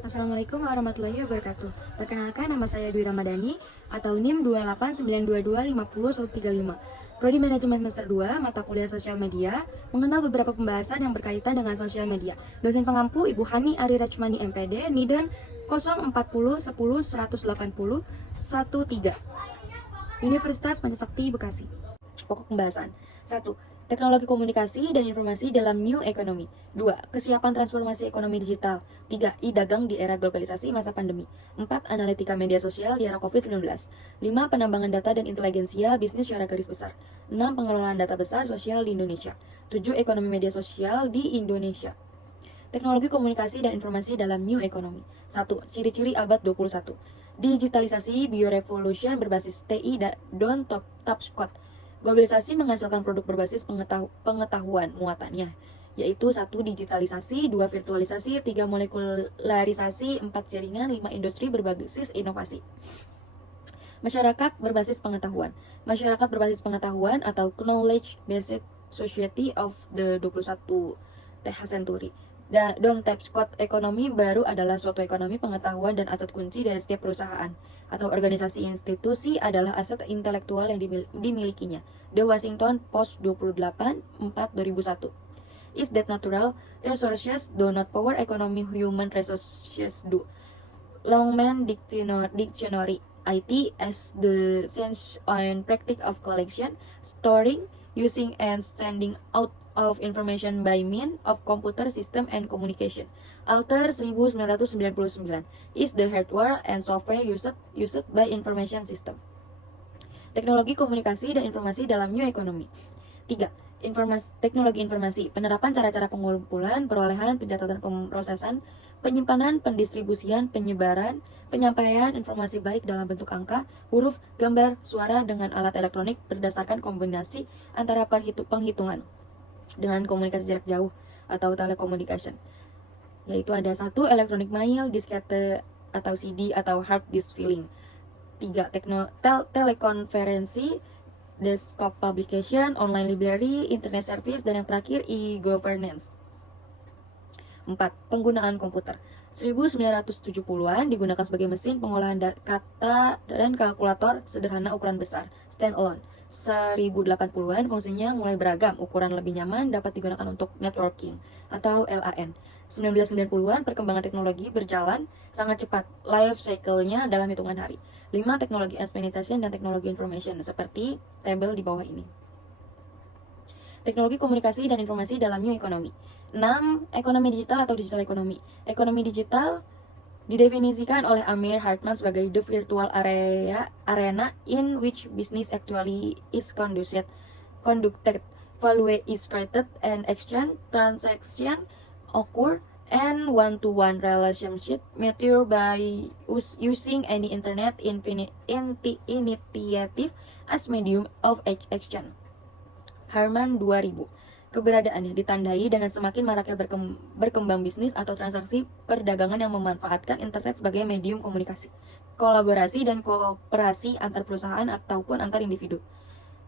Assalamualaikum warahmatullahi wabarakatuh. Perkenalkan, nama saya Dwi Ramadhani atau NIM 289225035. Prodi Manajemen Semester 2, mata kuliah Sosial Media, mengenal beberapa pembahasan yang berkaitan dengan sosial media. Dosen pengampu Ibu Hani Ari Rachmani MPD, NIDAN 04010180113. Universitas Pancasakti Bekasi. Pokok pembahasan. 1. Teknologi komunikasi dan informasi dalam New Economy. 2. Kesiapan transformasi ekonomi digital. 3. E-dagang di era globalisasi masa pandemi. 4. Analitika media sosial di era COVID-19. 5. Penambangan data dan inteligensia bisnis secara garis besar. 6. Pengelolaan data besar sosial di Indonesia. 7. Ekonomi media sosial di Indonesia. Teknologi komunikasi dan informasi dalam New Economy. 1. Ciri-ciri abad 21. Digitalisasi biorevolution berbasis TI dan Don Tapscott. Globalisasi menghasilkan produk berbasis pengetahuan muatannya, yaitu 1. Digitalisasi, 2. Virtualisasi, 3. Molekularisasi, 4. Jaringan, 5. Industri berbasis inovasi. Masyarakat berbasis pengetahuan. Masyarakat berbasis pengetahuan atau Knowledge-Based Society of the 21st century. Don Tapscott, ekonomi baru adalah suatu ekonomi pengetahuan dan aset kunci dari setiap perusahaan atau organisasi institusi adalah aset intelektual yang dimilikinya. The Washington Post 28/4/2001. Is that natural? Resources do not power economy, human resources do. Longman Dictionary. IT as the sense and practice of collection, storing, using and sending out of information by means of computer system and communication. Alter 1999 is the hardware and software used by information system. Teknologi komunikasi dan informasi dalam New Economy. 3. Teknologi informasi, penerapan cara-cara pengumpulan, perolehan, pencatatan, pemrosesan, penyimpanan, pendistribusian, penyebaran, penyampaian informasi baik dalam bentuk angka, huruf, gambar, suara dengan alat elektronik berdasarkan kombinasi antara penghitungan dengan komunikasi jarak jauh atau telecommunication, yaitu ada 1. Electronic mail, diskette atau CD atau hard disk filling. 3. Telekonferensi, desktop publication, online library, internet service, dan yang terakhir e-governance. 4. Penggunaan komputer. 1970-an digunakan sebagai mesin pengolahan kata dan kalkulator sederhana ukuran besar, standalone. 1080-an fungsinya mulai beragam, ukuran lebih nyaman, dapat digunakan untuk networking atau LAN. 1990-an perkembangan teknologi berjalan sangat cepat, life cycle-nya dalam hitungan hari. 5. Teknologi experimentation dan teknologi information seperti tabel di bawah ini. Teknologi komunikasi dan informasi dalam New Economy. 6. Ekonomi digital atau digital economy. Ekonomi digital didefinisikan oleh Amir Hartman sebagai the virtual arena in which business actually is conducted, value is created, and exchange transaction occur, and one-to-one relationship mature by using any internet initiative as medium of exchange. Harman 2000. Keberadaannya ditandai dengan semakin maraknya berkembang bisnis atau transaksi perdagangan yang memanfaatkan internet sebagai medium komunikasi, kolaborasi dan kooperasi antar perusahaan ataupun antar individu.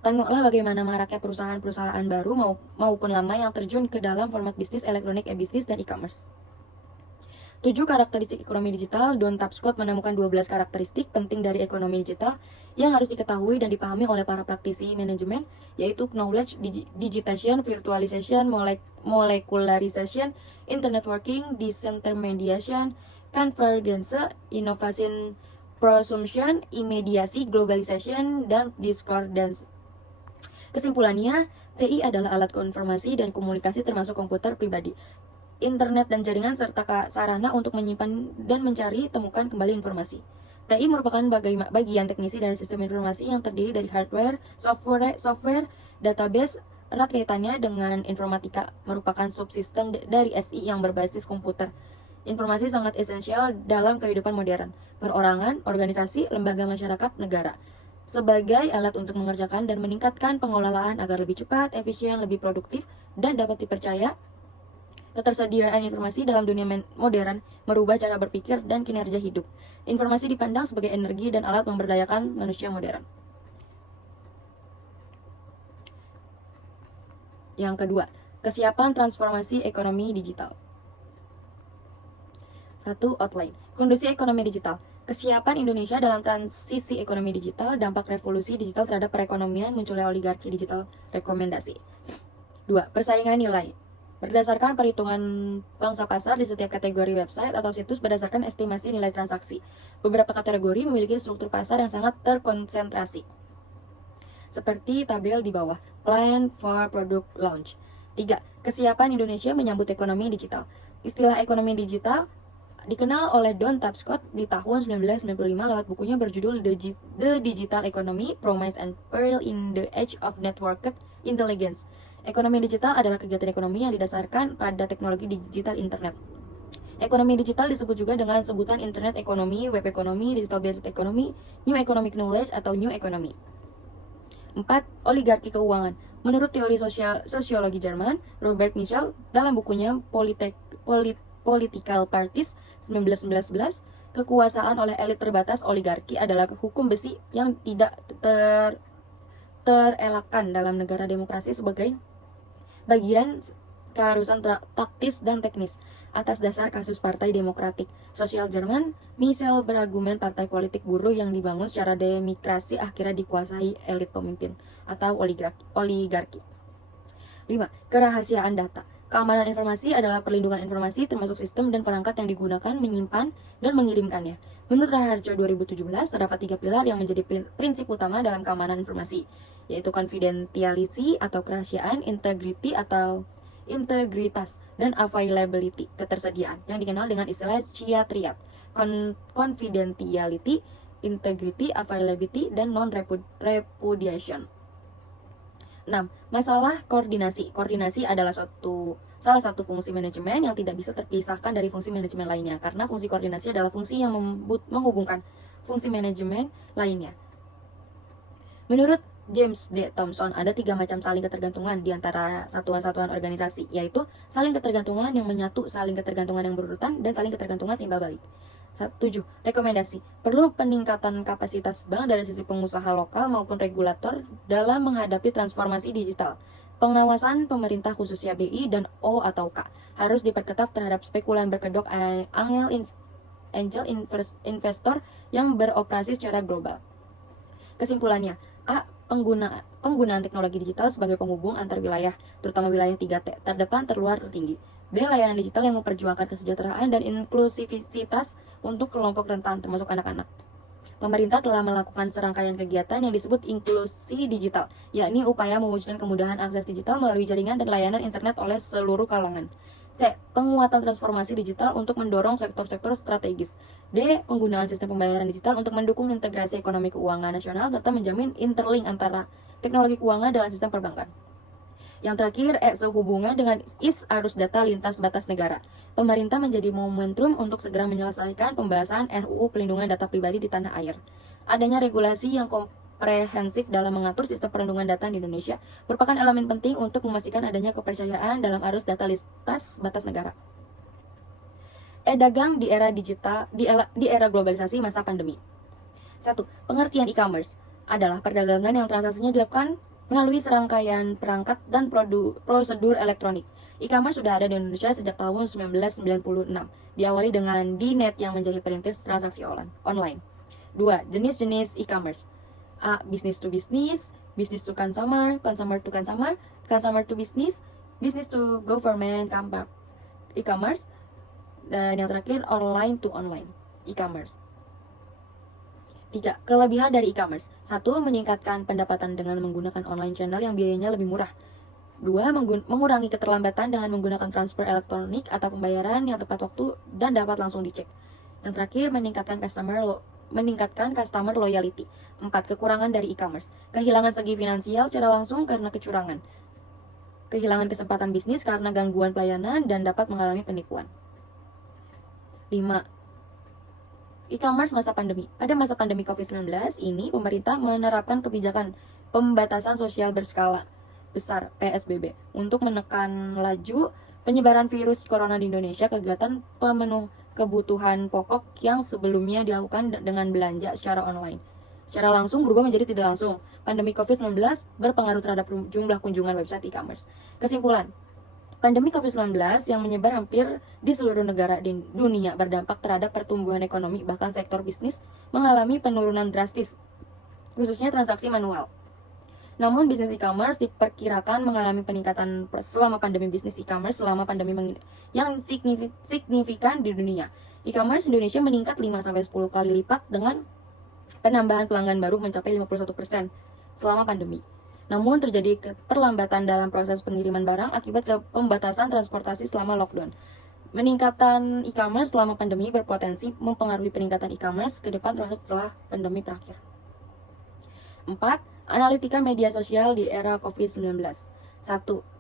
Tengoklah bagaimana maraknya perusahaan-perusahaan baru maupun lama yang terjun ke dalam format bisnis elektronik, e-bisnis, dan e-commerce. 7. Karakteristik ekonomi digital. Don Tapscott menemukan 12 karakteristik penting dari ekonomi digital yang harus diketahui dan dipahami oleh para praktisi manajemen, yaitu knowledge, digitization, virtualization, molecularization, internet working, disintermediation, convergence, innovation, prosumption, imediasi, globalization, dan discordance. Kesimpulannya, TI adalah alat informasi dan komunikasi termasuk komputer pribadi, internet dan jaringan, serta sarana untuk menyimpan dan mencari temukan kembali informasi. TI merupakan bagian teknisi dari sistem informasi yang terdiri dari hardware, software, database, erat kaitannya dengan informatika, merupakan subsistem dari SI yang berbasis komputer. Informasi sangat esensial dalam kehidupan modern, perorangan, organisasi, lembaga masyarakat, negara, sebagai alat untuk mengerjakan dan meningkatkan pengelolaan agar lebih cepat, efisien, lebih produktif, dan dapat dipercaya. Ketersediaan informasi dalam dunia modern merubah cara berpikir dan kinerja hidup. Informasi dipandang sebagai energi dan alat memberdayakan manusia modern. Yang kedua, kesiapan transformasi ekonomi digital. 1. Outline. Kondisi ekonomi digital. Kesiapan Indonesia dalam transisi ekonomi digital, dampak revolusi digital terhadap perekonomian, munculnya oligarki digital, rekomendasi. 2. Persaingan nilai. Berdasarkan perhitungan pangsa pasar di setiap kategori website atau situs berdasarkan estimasi nilai transaksi. Beberapa kategori memiliki struktur pasar yang sangat terkonsentrasi. Seperti tabel di bawah. Plan for Product Launch. 3. Kesiapan Indonesia menyambut ekonomi digital. Istilah ekonomi digital dikenal oleh Don Tapscott di tahun 1995 lewat bukunya berjudul The Digital Economy, Promise and Peril in the Age of Networked Intelligence. Ekonomi digital adalah kegiatan ekonomi yang didasarkan pada teknologi digital internet. Ekonomi digital disebut juga dengan sebutan internet ekonomi, web ekonomi, digital based ekonomi, new economic knowledge atau new economy. 4. Oligarki keuangan. Menurut teori sosiologi Jerman, Robert Michel dalam bukunya Political Parties 1911, kekuasaan oleh elit terbatas oligarki adalah hukum besi yang tidak terelakkan dalam negara demokrasi sebagai bagian keharusan taktis dan teknis. Atas dasar kasus Partai Demokratik Sosial Jerman, Michel berargumen partai politik buruh yang dibangun secara demokrasi akhirnya dikuasai elit pemimpin atau oligarki. 5. Kerahasiaan data. Keamanan informasi adalah perlindungan informasi termasuk sistem dan perangkat yang digunakan menyimpan dan mengirimkannya. Menurut Raharjo 2017, terdapat 3 pilar yang menjadi prinsip utama dalam keamanan informasi, yaitu confidentiality atau kerahasiaan, integrity atau integritas, dan availability, ketersediaan, yang dikenal dengan istilah chia triad, confidentiality, integrity, availability, dan non-repudiation. 6. Masalah koordinasi. Koordinasi adalah salah satu fungsi manajemen yang tidak bisa terpisahkan dari fungsi manajemen lainnya, karena fungsi koordinasi adalah fungsi yang menghubungkan fungsi manajemen lainnya. Menurut James D. Thomson, ada 3 macam saling ketergantungan di antara satuan-satuan organisasi, yaitu saling ketergantungan yang menyatu, saling ketergantungan yang berurutan, dan saling ketergantungan timbal balik. 7. Rekomendasi. Perlu peningkatan kapasitas bank dari sisi pengusaha lokal maupun regulator dalam menghadapi transformasi digital. Pengawasan pemerintah khususnya BI dan O atau K harus diperketat terhadap spekulan berkedok angel investor yang beroperasi secara global. Kesimpulannya, A. Penggunaan teknologi digital sebagai penghubung antar wilayah, terutama wilayah 3T, terdepan, terluar, tertinggi. B. Layanan digital yang memperjuangkan kesejahteraan dan inklusivitas untuk kelompok rentan, termasuk anak-anak. Pemerintah telah melakukan serangkaian kegiatan yang disebut inklusi digital, yakni upaya mewujudkan kemudahan akses digital melalui jaringan dan layanan internet oleh seluruh kalangan. C. Penguatan transformasi digital untuk mendorong sektor-sektor strategis. D. Penggunaan sistem pembayaran digital untuk mendukung integrasi ekonomi keuangan nasional serta menjamin interlink antara teknologi keuangan dan sistem perbankan. Yang terakhir, sehubungan dengan arus data lintas batas negara. Pemerintah menjadi momentum untuk segera menyelesaikan pembahasan RUU Pelindungan Data Pribadi di tanah air. Adanya regulasi yang komprehensif dalam mengatur sistem perlindungan data di Indonesia merupakan elemen penting untuk memastikan adanya kepercayaan dalam arus data lintas batas negara. Dagang di era digital, di era globalisasi masa pandemi. 1. Pengertian e-commerce adalah perdagangan yang transaksinya dilakukan melalui serangkaian perangkat dan prosedur elektronik. E-commerce sudah ada di Indonesia sejak tahun 1996, diawali dengan DNET yang menjadi perintis transaksi online. 2. Jenis-jenis e-commerce. A. Business to business, business to consumer, consumer to consumer, consumer to business, business to government e-commerce, dan yang terakhir online to online e-commerce. 3. Kelebihan dari e-commerce. 1. Meningkatkan pendapatan dengan menggunakan online channel yang biayanya lebih murah. 2. Mengurangi keterlambatan dengan menggunakan transfer elektronik atau pembayaran yang tepat waktu dan dapat langsung dicek. Yang terakhir, meningkatkan customer loyalty. 4. Kekurangan dari e-commerce. Kehilangan segi finansial secara langsung karena kecurangan. Kehilangan kesempatan bisnis karena gangguan pelayanan dan dapat mengalami penipuan. 5. E-commerce masa pandemi. Pada masa pandemi COVID-19 ini, pemerintah menerapkan kebijakan pembatasan sosial berskala besar (PSBB) untuk menekan laju penyebaran virus corona di Indonesia. Kegiatan pemenuh kebutuhan pokok yang sebelumnya dilakukan dengan belanja secara online, secara langsung berubah menjadi tidak langsung. Pandemi COVID-19 berpengaruh terhadap jumlah kunjungan website e-commerce. Kesimpulan, Pandemi COVID-19 yang menyebar hampir di seluruh negara di dunia berdampak terhadap pertumbuhan ekonomi, bahkan sektor bisnis mengalami penurunan drastis, khususnya transaksi manual. Namun, bisnis e-commerce diperkirakan mengalami peningkatan selama pandemi. Bisnis e-commerce selama pandemi yang signifikan di dunia. E-commerce Indonesia meningkat 5-10 kali lipat dengan penambahan pelanggan baru mencapai 51% selama pandemi. Namun terjadi perlambatan dalam proses pengiriman barang akibat pembatasan transportasi selama lockdown. Meningkatan e-commerce selama pandemi berpotensi mempengaruhi peningkatan e-commerce ke depan termasuk setelah pandemi berakhir. 4. Analitika media sosial di era COVID-19. 1.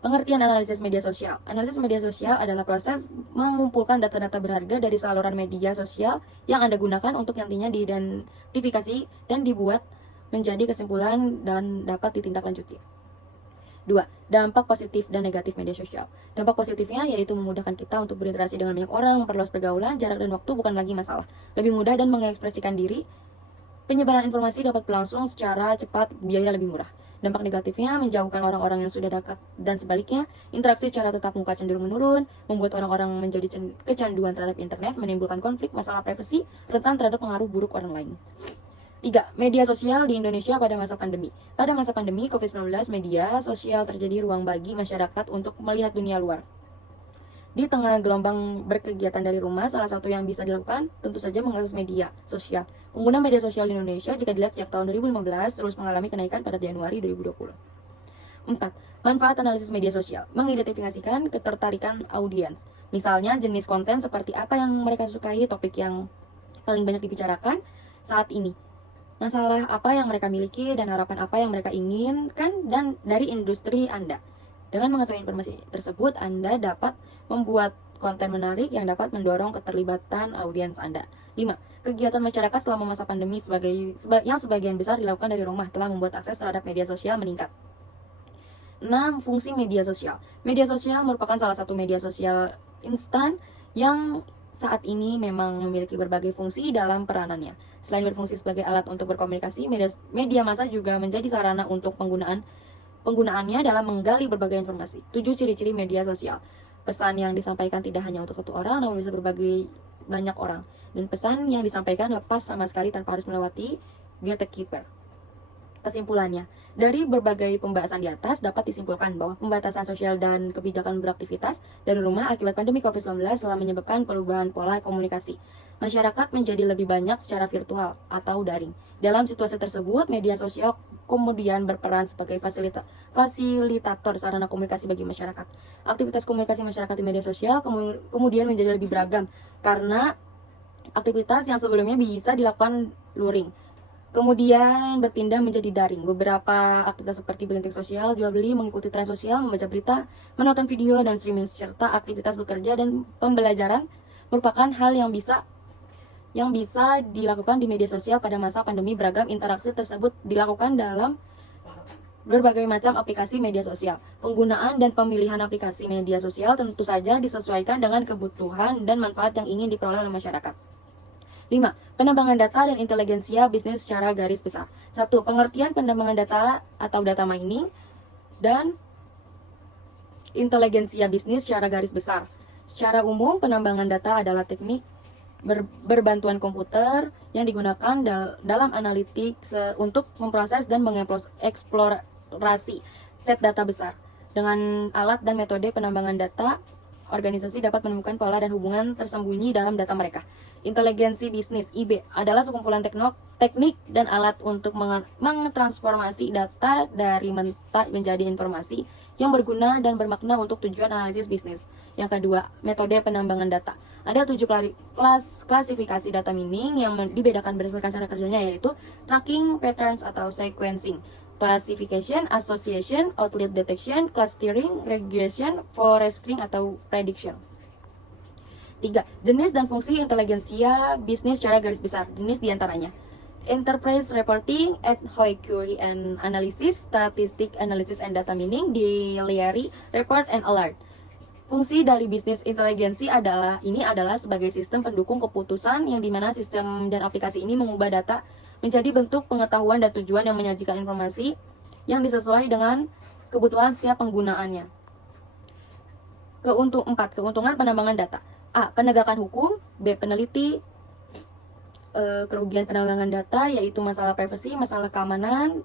Pengertian analisis media sosial. Analisis media sosial adalah proses mengumpulkan data-data berharga dari saluran media sosial yang Anda gunakan untuk nantinya diidentifikasi dan dibuat menjadi kesimpulan dan dapat ditindaklanjuti. 2. Dampak positif dan negatif media sosial. Dampak positifnya yaitu memudahkan kita untuk berinteraksi dengan banyak orang, memperluas pergaulan, jarak dan waktu bukan lagi masalah. Lebih mudah dan mengekspresikan diri. Penyebaran informasi dapat berlangsung secara cepat, biaya lebih murah. Dampak negatifnya menjauhkan orang-orang yang sudah dekat dan sebaliknya, interaksi secara tatap muka cenderung menurun, membuat orang-orang menjadi kecanduan terhadap internet, menimbulkan konflik, masalah privasi, rentan terhadap pengaruh buruk orang lain. 3. Media sosial di Indonesia pada masa pandemi. Pada masa pandemi COVID-19, media sosial terjadi ruang bagi masyarakat untuk melihat dunia luar. Di tengah gelombang berkegiatan dari rumah, salah satu yang bisa dilakukan tentu saja mengakses media sosial. Pengguna media sosial di Indonesia jika dilihat sejak tahun 2015 terus mengalami kenaikan pada Januari 2020. 4. Manfaat analisis media sosial. Mengidentifikasikan ketertarikan audiens. Misalnya jenis konten seperti apa yang mereka sukai, topik yang paling banyak dibicarakan saat ini, masalah apa yang mereka miliki, dan harapan apa yang mereka inginkan dan dari industri Anda. Dengan mengetahui informasi tersebut, Anda dapat membuat konten menarik yang dapat mendorong keterlibatan audiens Anda. 5. Kegiatan masyarakat selama masa pandemi yang sebagian besar dilakukan dari rumah telah membuat akses terhadap media sosial meningkat. 6. Fungsi media sosial. Media sosial merupakan salah satu media sosial instan yang saat ini memang memiliki berbagai fungsi dalam peranannya. Selain berfungsi sebagai alat untuk berkomunikasi, media massa juga menjadi sarana untuk penggunaannya dalam menggali berbagai informasi. 7. Ciri-ciri media sosial. Pesan yang disampaikan tidak hanya untuk satu orang, namun bisa berbagai banyak orang. Dan pesan yang disampaikan lepas sama sekali tanpa harus melewati gatekeeper. Kesimpulannya, dari berbagai pembahasan di atas dapat disimpulkan bahwa pembatasan sosial dan kebijakan beraktivitas dari rumah akibat pandemi COVID-19 telah menyebabkan perubahan pola komunikasi. Masyarakat menjadi lebih banyak secara virtual atau daring. Dalam situasi tersebut, media sosial kemudian berperan sebagai fasilitator sarana komunikasi bagi masyarakat. Aktivitas komunikasi masyarakat di media sosial kemudian menjadi lebih beragam karena aktivitas yang sebelumnya bisa dilakukan luring kemudian berpindah menjadi daring. Beberapa aktivitas seperti berinteraksi sosial, jual beli, mengikuti tren sosial, membaca berita, menonton video, dan streaming, serta aktivitas bekerja dan pembelajaran merupakan hal yang bisa dilakukan di media sosial pada masa pandemi. Beragam interaksi tersebut dilakukan dalam berbagai macam aplikasi media sosial. Penggunaan dan pemilihan aplikasi media sosial tentu saja disesuaikan dengan kebutuhan dan manfaat yang ingin diperoleh oleh masyarakat. 5. Penambangan data dan inteligensia bisnis secara garis besar. 1. Pengertian penambangan data atau data mining dan inteligensia bisnis secara garis besar. Secara umum, penambangan data adalah teknik berbantuan komputer yang digunakan dalam analitik untuk memproses dan mengeksplorasi set data besar. Dengan alat dan metode penambangan data, organisasi dapat menemukan pola dan hubungan tersembunyi dalam data mereka. Inteligensi bisnis (IB) adalah sekumpulan teknik dan alat untuk mentransformasi data dari mentah menjadi informasi yang berguna dan bermakna untuk tujuan analisis bisnis. Yang kedua, metode penambangan data. Ada 7 klasifikasi data mining yang dibedakan berdasarkan cara kerjanya, yaitu tracking, patterns atau sequencing, classification, association, outlier detection, clustering, regression, forestry atau prediction. 3. Jenis dan fungsi inteligensia bisnis secara garis besar. Jenis diantaranya enterprise reporting, ad hoc query and analysis, statistic analysis and data mining, daily report and alert. Fungsi dari bisnis inteligensi adalah sebagai sistem pendukung keputusan yang dimana sistem dan aplikasi ini mengubah data menjadi bentuk pengetahuan dan tujuan yang menyajikan informasi yang disesuaikan dengan kebutuhan setiap penggunaannya. Keuntungan penambangan data. A. Penegakan hukum. B. Peneliti. Kerugian penambangan data yaitu masalah privasi, masalah keamanan,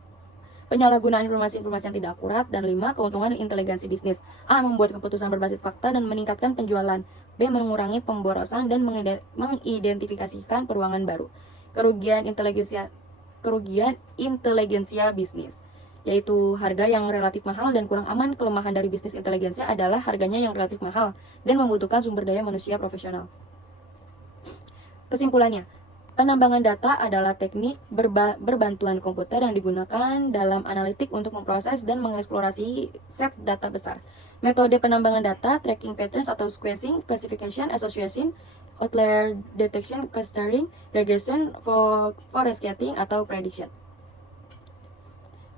penyalahgunaan informasi-informasi yang tidak akurat. Dan 5. Keuntungan inteligensi bisnis. A. Membuat keputusan berbasis fakta dan meningkatkan penjualan. B. Mengurangi pemborosan dan mengidentifikasikan peluang baru. Kerugian inteligensia bisnis yaitu harga yang relatif mahal dan kurang aman. Kelemahan dari bisnis inteligensia adalah harganya yang relatif mahal dan membutuhkan sumber daya manusia profesional. Kesimpulannya, penambangan data adalah teknik berbantuan komputer yang digunakan dalam analitik untuk memproses dan mengeksplorasi set data besar. Metode penambangan data, tracking patterns atau sequencing, classification, association, outlier detection, clustering, regression, forecasting atau prediction.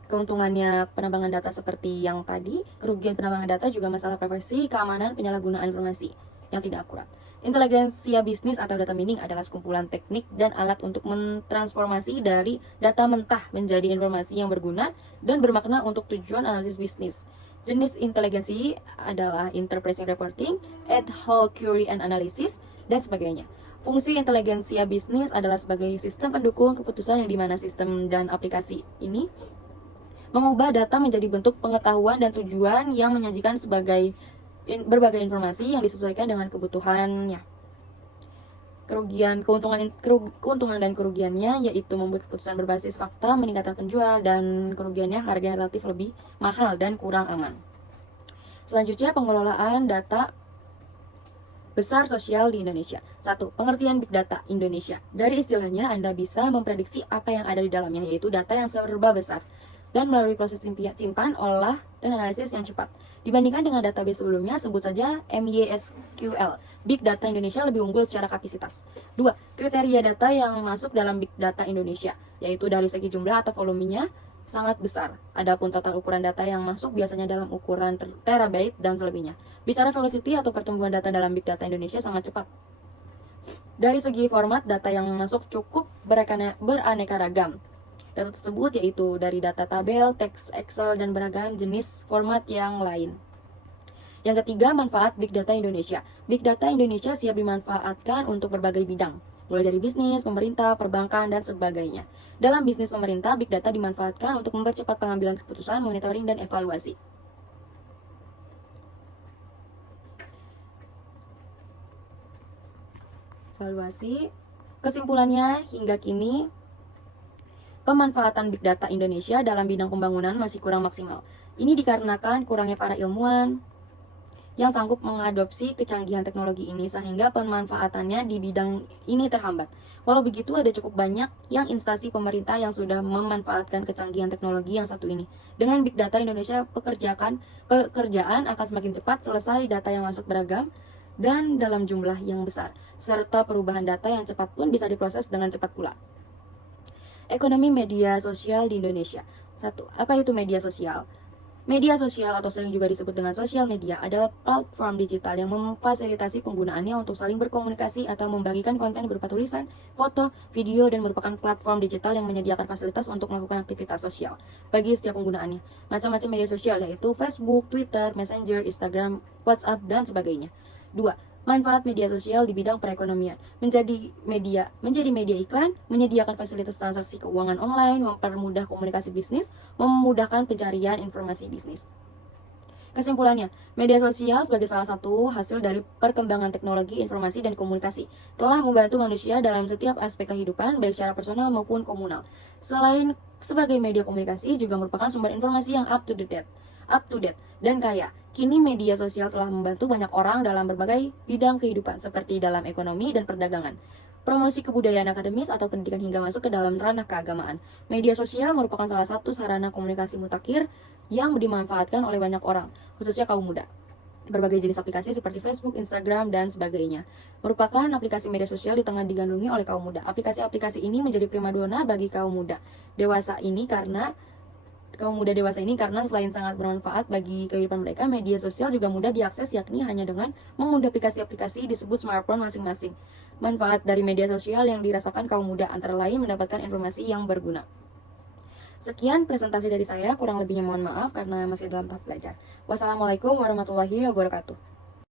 Keuntungannya penambangan data seperti yang tadi, kerugian penambangan data juga masalah privasi, keamanan, penyalahgunaan informasi yang tidak akurat. Inteligensia bisnis atau data mining adalah sekumpulan teknik dan alat untuk mentransformasi dari data mentah menjadi informasi yang berguna dan bermakna untuk tujuan analisis bisnis. Jenis inteligensi adalah interpreting reporting, ad hoc query and analysis, dan sebagainya. Fungsi inteligensia bisnis adalah sebagai sistem pendukung keputusan yang dimana sistem dan aplikasi ini mengubah data menjadi bentuk pengetahuan dan tujuan yang menyajikan berbagai informasi yang disesuaikan dengan kebutuhannya. Keuntungan dan kerugiannya yaitu membuat keputusan berbasis fakta, meningkatkan penjual, dan kerugiannya harga relatif lebih mahal dan kurang aman. Selanjutnya, pengelolaan data besar sosial di Indonesia. 1. Pengertian Big Data Indonesia. Dari istilahnya, Anda bisa memprediksi apa yang ada di dalamnya, yaitu data yang serba besar dan melalui proses simpan, olah, dan analisis yang cepat. Dibandingkan dengan database sebelumnya, sebut saja MySQL. Big Data Indonesia lebih unggul secara kapasitas. 2. Kriteria data yang masuk dalam Big Data Indonesia, yaitu dari segi jumlah atau volumenya sangat besar. Adapun total ukuran data yang masuk biasanya dalam ukuran terabyte dan selebihnya. Bicara velocity atau pertumbuhan data dalam Big Data Indonesia sangat cepat. Dari segi format, data yang masuk cukup beraneka ragam. Data tersebut yaitu dari data tabel, teks, Excel, dan beragam jenis format yang lain. Yang ketiga, manfaat Big Data Indonesia. Big Data Indonesia siap dimanfaatkan untuk berbagai bidang, mulai dari bisnis, pemerintah, perbankan, dan sebagainya. Dalam bisnis pemerintah, Big Data dimanfaatkan untuk mempercepat pengambilan keputusan, monitoring, dan evaluasi. Kesimpulannya, hingga kini pemanfaatan Big Data Indonesia dalam bidang pembangunan masih kurang maksimal. Ini dikarenakan kurangnya para ilmuwan yang sanggup mengadopsi kecanggihan teknologi ini sehingga pemanfaatannya di bidang ini terhambat. Walau begitu, ada cukup banyak yang instansi pemerintah yang sudah memanfaatkan kecanggihan teknologi yang satu ini. Dengan Big Data Indonesia, pekerjaan akan semakin cepat, selesai data yang masuk beragam dan dalam jumlah yang besar, serta perubahan data yang cepat pun bisa diproses dengan cepat pula. Ekonomi media sosial di Indonesia. 1. Apa itu media sosial? Media sosial atau sering juga disebut dengan sosial media adalah platform digital yang memfasilitasi penggunaannya untuk saling berkomunikasi atau membagikan konten berupa tulisan, foto, video, dan merupakan platform digital yang menyediakan fasilitas untuk melakukan aktivitas sosial bagi setiap penggunaannya. Macam-macam media sosial yaitu Facebook, Twitter, Messenger, Instagram, WhatsApp, dan sebagainya. 2. Manfaat media sosial di bidang perekonomian. Menjadi media iklan, menyediakan fasilitas transaksi keuangan online, mempermudah komunikasi bisnis, memudahkan pencarian informasi bisnis. Kesimpulannya, media sosial sebagai salah satu hasil dari perkembangan teknologi informasi dan komunikasi telah membantu manusia dalam setiap aspek kehidupan, baik secara personal maupun komunal. Selain sebagai media komunikasi, juga merupakan sumber informasi yang up to date dan kaya. Kini media sosial telah membantu banyak orang dalam berbagai bidang kehidupan, seperti dalam ekonomi dan perdagangan, promosi kebudayaan akademis, atau pendidikan hingga masuk ke dalam ranah keagamaan. Media sosial merupakan salah satu sarana komunikasi mutakhir yang dimanfaatkan oleh banyak orang, khususnya kaum muda. Berbagai jenis aplikasi seperti Facebook, Instagram, dan sebagainya merupakan aplikasi media sosial di tengah digandrungi oleh kaum muda. Aplikasi-aplikasi ini menjadi primadona bagi kaum muda dewasa ini karena selain sangat bermanfaat bagi kehidupan mereka, media sosial juga mudah diakses, yakni hanya dengan mengunduh aplikasi-aplikasi disebut smartphone masing-masing. Manfaat dari media sosial yang dirasakan kaum muda antara lain mendapatkan informasi yang berguna. Sekian presentasi dari saya, kurang lebihnya mohon maaf karena masih dalam tahap belajar. Wassalamualaikum warahmatullahi wabarakatuh.